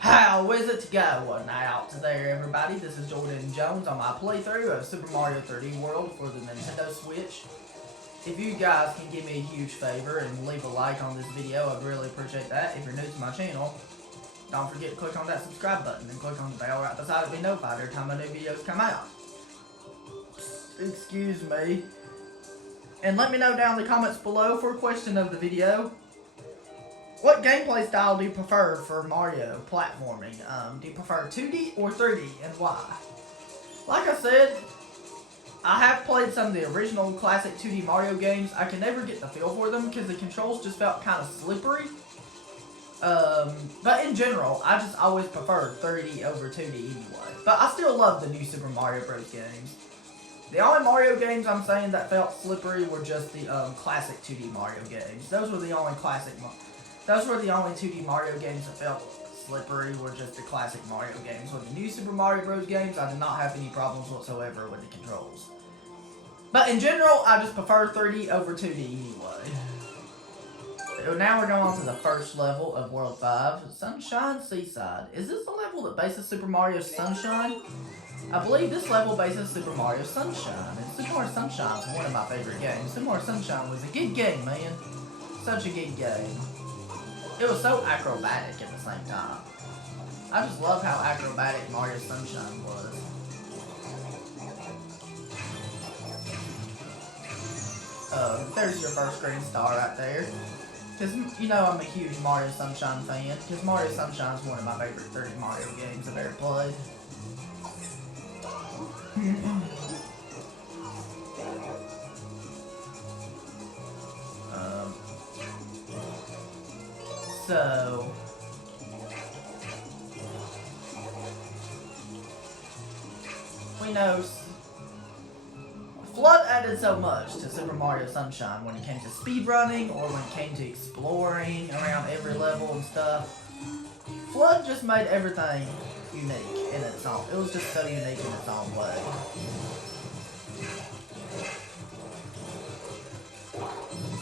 How is it going out there, everybody? This is Jordan Jones on my playthrough of Super Mario 3D World for the Nintendo Switch. If you guys can give me a huge favor and leave a like on this video, I'd really appreciate that. If you're new to my channel, don't forget to click on that subscribe button and click on the bell right beside it to be notified every time my new videos come out. Excuse me. And let me know down in the comments below for a question of the video. What gameplay style do you prefer for Mario platforming? Do you prefer 2D or 3D, and why? Like I said, I have played some of the original classic 2D Mario games. I can never get the feel for them because the controls just felt kind of slippery. But in general, I just always preferred 3D over 2D anyway. But I still love the new Super Mario Bros. Games. The only Mario games I'm saying that felt slippery were just the classic 2D Mario games. Those were the only 2D Mario games that felt slippery were just the classic Mario games. With the new Super Mario Bros. Games, I did not have any problems whatsoever with the controls. But in general, I just prefer 3D over 2D anyway. So now we're going on to the first level of World 5, Sunshine Seaside. Is this the level that bases Super Mario Sunshine? I believe this level bases Super Mario Sunshine, and Super Mario Sunshine is one of my favorite games. Super Mario Sunshine was a good game, man. Such a good game. It was so acrobatic at the same time. I just love how acrobatic Mario Sunshine was. There's your first green star right there. Because, you know, I'm a huge Mario Sunshine fan. Because Mario Sunshine is one of my favorite 3D Mario games I've ever played. So we know FLUDD added so much to Super Mario Sunshine when it came to speedrunning or when it came to exploring around every level and stuff. FLUDD just made everything unique in its own. It was just so unique in its own way.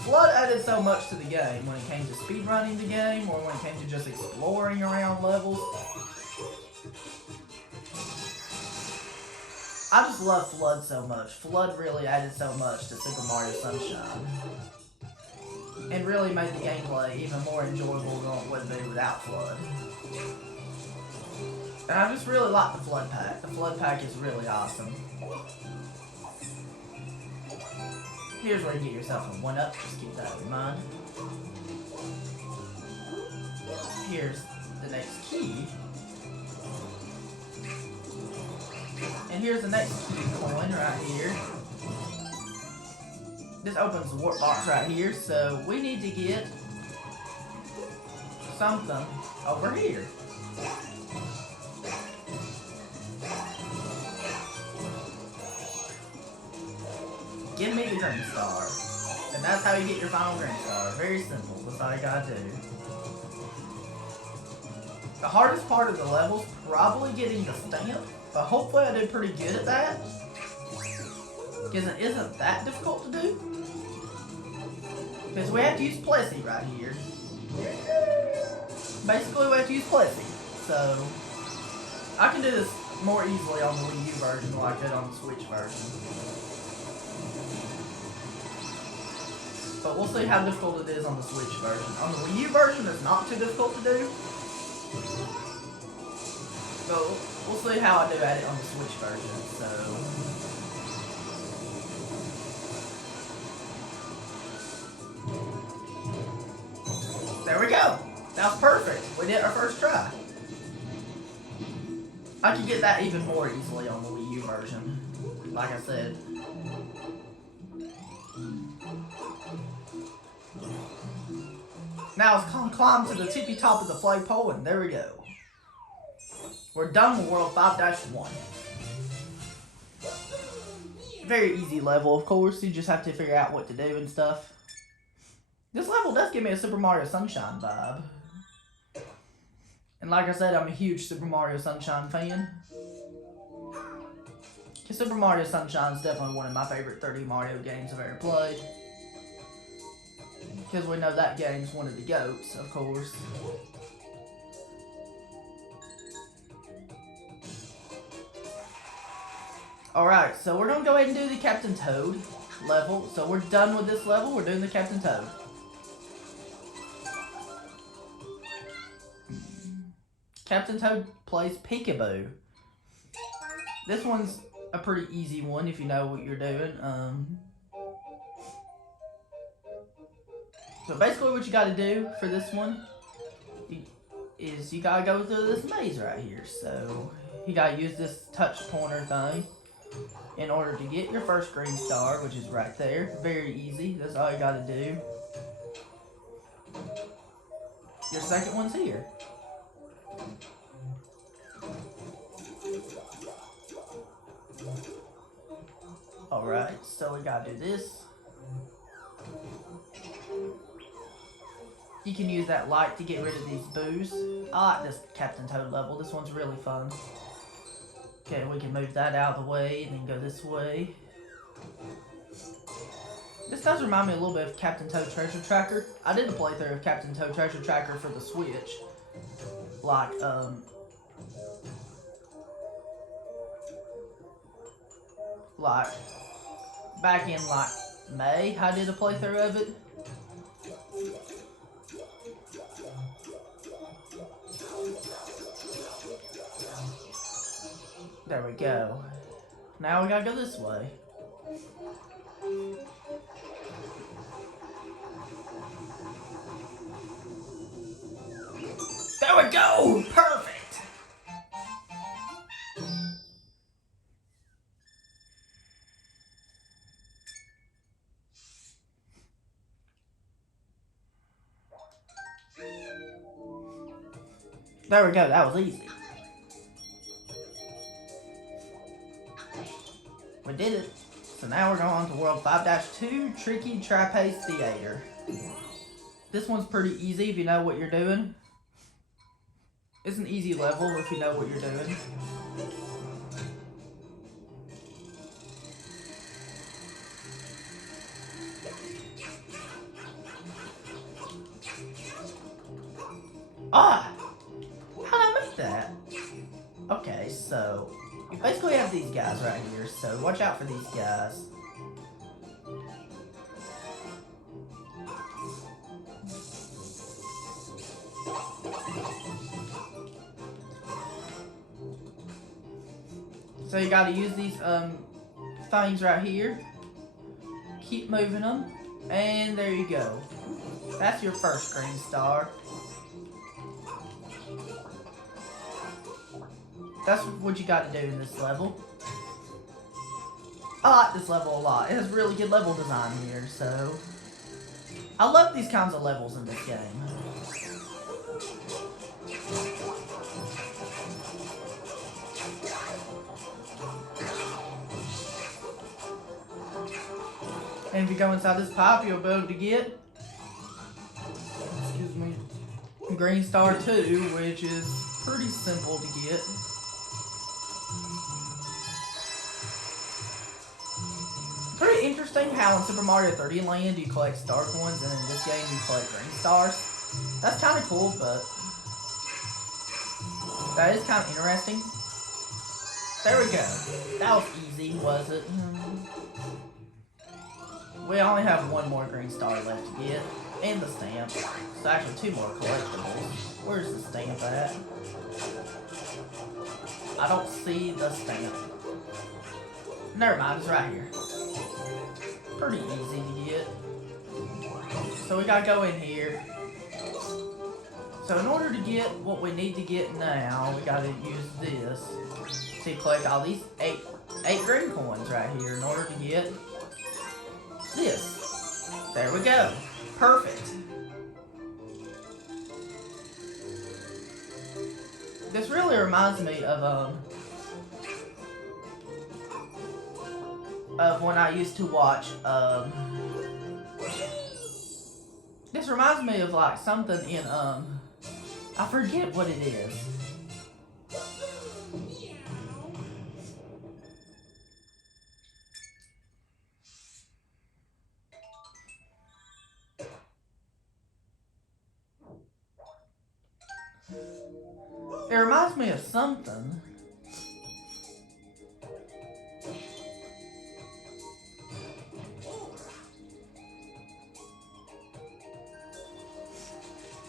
FLUDD added so much to the game when it came to speedrunning the game or when it came to just exploring around levels. I just love FLUDD so much. FLUDD really added so much to Super Mario Sunshine. And really made the gameplay even more enjoyable than it would be without FLUDD. And I just really like the FLUDD pack. The FLUDD pack is really awesome. Here's where you get yourself a 1-up, just keep that in mind. Here's the next key. And here's the next key coin right here. This opens the warp box right here, so we need to get something over here. Give me the green star. And that's how you get your final green star. Very simple. That's all you gotta do. The hardest part of the level is probably getting the stamp, but hopefully I did pretty good at that. Because it isn't that difficult to do. Because we have to use Plessy right here. Basically we have to use Plessy. So, I can do this more easily on the Wii U version than I could on the Switch version. But we'll see how difficult it is on the Switch version. On the Wii U version, it's not too difficult to do. So, we'll see how I do at it on the Switch version, so... There we go! That was perfect! We did our first try. I could get that even more easily on the Wii U version. Like I said. Now let's climb to the tippy top of the flagpole, and there we go. We're done with World 5-1. Very easy level, of course. You just have to figure out what to do and stuff. This level does give me a Super Mario Sunshine vibe. And like I said, I'm a huge Super Mario Sunshine fan. Super Mario Sunshine is definitely one of my favorite 3D Mario games I've ever played. Because we know that game's one of the GOATs, of course. Alright, so we're gonna go ahead and do the Captain Toad level. So we're done with this level, we're doing the Captain Toad. Captain Toad plays Peekaboo. This one's a pretty easy one if you know what you're doing. So basically what you gotta do for this one is you gotta go through this maze right here. So you gotta use this touch pointer thing in order to get your first green star, which is right there. Very easy, that's all you gotta do. Your second one's here. Alright, so we gotta do this. You can use that light to get rid of these boos. I like this Captain Toad level, this one's really fun. Okay, we can move that out of the way and then go this way. This does remind me a little bit of Captain Toad Treasure Tracker. I did a playthrough of Captain Toad Treasure Tracker for the Switch. Like, back in, like, May, I did a playthrough of it. There we go. Now we gotta go this way. There we go! Perfect! There we go, that was easy. We did it. So now we're going on to World 5-2, Tricky Trapeze Theater. This one's pretty easy if you know what you're doing. It's an easy level if you know what you're doing. Ah! How'd I make that? Okay, so you basically have these guys right here, so watch out for these guys. So you gotta use these things right here. Keep moving them, and there you go. That's your first green star. That's what you got to do in this level. I like this level a lot. It has really good level design here, so I love these kinds of levels in this game. And if you go inside this pipe, you'll be able to get, excuse me, green star 2, which is pretty simple to get. Pretty interesting how in Super Mario 3D Land you collect star coins, and in this game you collect green stars. That's kind of cool, but that is kind of interesting. There we go. That was easy, was it? We only have one more green star left to get, and the stamp. So actually 2 more collectibles. Where's the stamp at? I don't see the stamp. Never mind, it's right here. Pretty easy to get. So we gotta go in here. So in order to get what we need to get now, we gotta use this to collect all these 8 green coins right here in order to get this. There we go. Perfect. This really reminds me of when I used to watch, this reminds me of like something in, I forget what it is. It reminds me of something.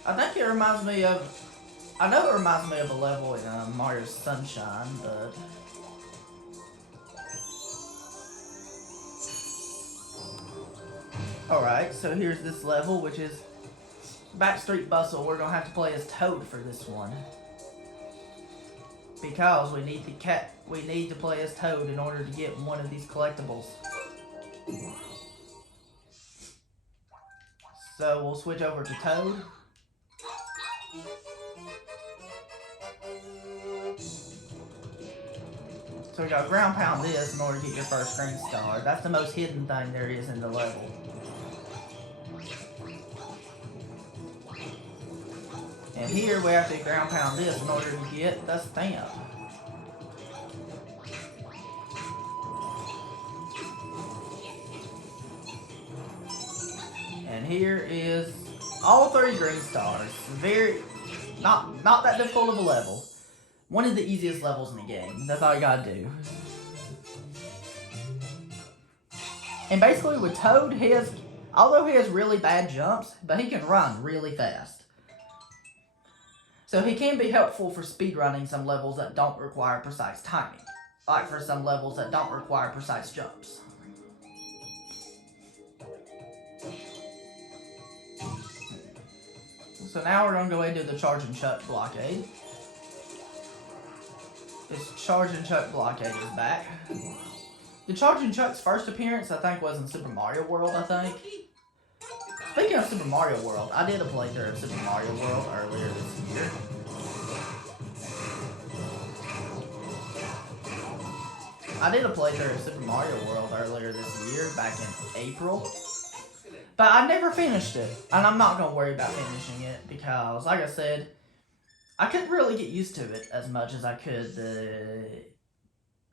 I think it reminds me of... I know it reminds me of a level in Mario Sunshine, but... Alright, so here's this level, which is Backstreet Bustle. We're gonna have to play as Toad for this one. Because we need to play as Toad in order to get one of these collectibles. So we'll switch over to Toad. So we gotta ground pound this in order to get your first green star. That's the most hidden thing there is in the level. And here we have to ground pound this in order to get the stamp. And here is all 3 green stars. Not that difficult of a level. One of the easiest levels in the game. That's all you gotta do. And basically with Toad, although he has really bad jumps, but he can run really fast. So he can be helpful for speedrunning some levels that don't require precise timing. Like for some levels that don't require precise jumps. So now we're going to go into the Charge and Chuck blockade. This Charge and Chuck blockade is back. The Charge and Chuck's first appearance, I think, was in Super Mario World, I think. Speaking of Super Mario World, I did a playthrough of Super Mario World earlier this year. Back in April. But I never finished it, and I'm not going to worry about finishing it because, like I said, I couldn't really get used to it as much as I could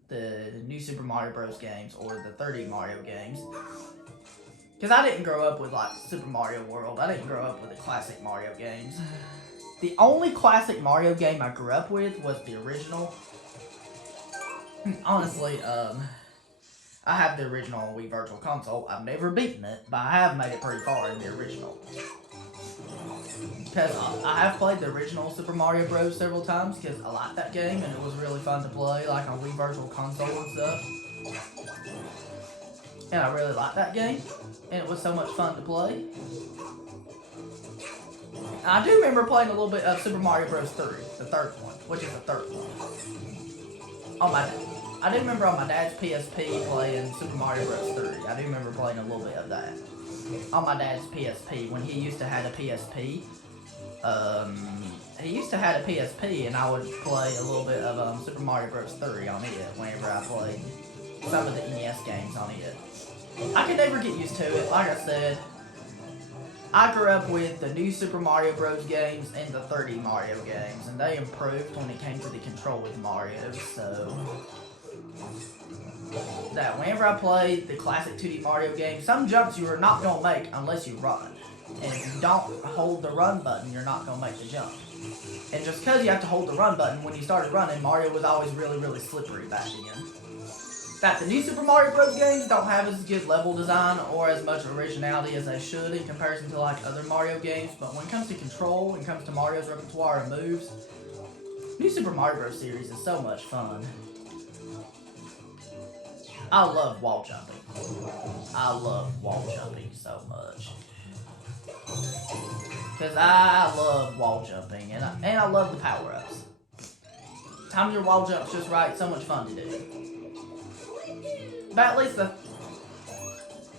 the new Super Mario Bros. Games or the 3D Mario games. Because I didn't grow up with, like, Super Mario World. I didn't grow up with the classic Mario games. The only classic Mario game I grew up with was the original. Honestly, I have the original on Wii Virtual Console. I've never beaten it, but I have made it pretty far in the original. Because I have played the original Super Mario Bros. Several times, because I like that game, and it was really fun to play, like on Wii Virtual Console and stuff. And I really liked that game, and it was so much fun to play. And I do remember playing a little bit of Super Mario Bros. 3, the third one, which is the third one. I do remember on my dad's PSP playing Super Mario Bros. 3. I do remember playing a little bit of that. On my dad's PSP, when he used to have a PSP. He used to have a PSP, and I would play a little bit of Super Mario Bros. 3 on it whenever I played some of the NES games on it. I could never get used to it. Like I said, I grew up with the new Super Mario Bros. Games and the 3D Mario games, and they improved when it came to the control with Mario, so... that whenever I play the classic 2D Mario game, some jumps you are not going to make unless you run. And if you don't hold the run button, you're not going to make the jump. And just because you have to hold the run button, when you started running, Mario was always really, really slippery back then. That the new Super Mario Bros. Games don't have as good level design or as much originality as they should in comparison to like other Mario games, but when it comes to control, when it comes to Mario's repertoire and moves, new Super Mario Bros. Series is so much fun. I love wall jumping. I love wall jumping so much. Because I love wall jumping, and I love the power-ups. Time your wall jumps just right, so much fun to do. But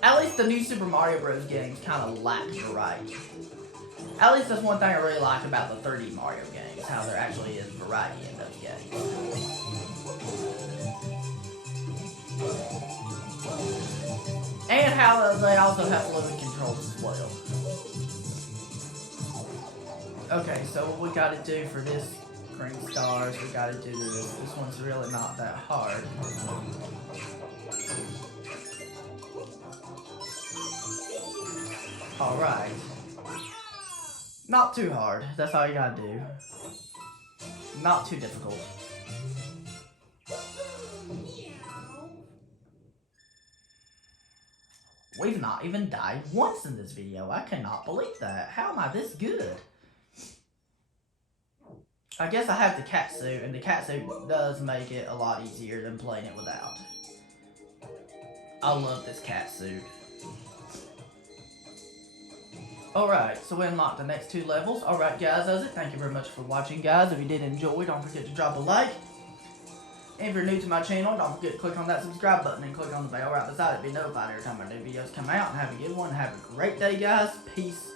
at least the new Super Mario Bros. Games kind of lack variety. At least that's one thing I really like about the 3D Mario games, how there actually is variety in those games. And how they also have fluid controls as well. Okay, so what we gotta do for this green stars, we gotta do this. This one's really not that hard. Alright. Not too hard. That's all you gotta do. Not too difficult. We've not even died once in this video. I cannot believe that. How am I this good? I guess I have the cat suit, and the cat suit does make it a lot easier than playing it without. I love this cat suit. Alright, so we unlocked the next 2 levels. Alright guys, that's it. Thank you very much for watching, guys. If you did enjoy, don't forget to drop a like. And if you're new to my channel, don't forget to click on that subscribe button and click on the bell right beside it to be notified every time my new videos come out. And have a good one. Have a great day, guys. Peace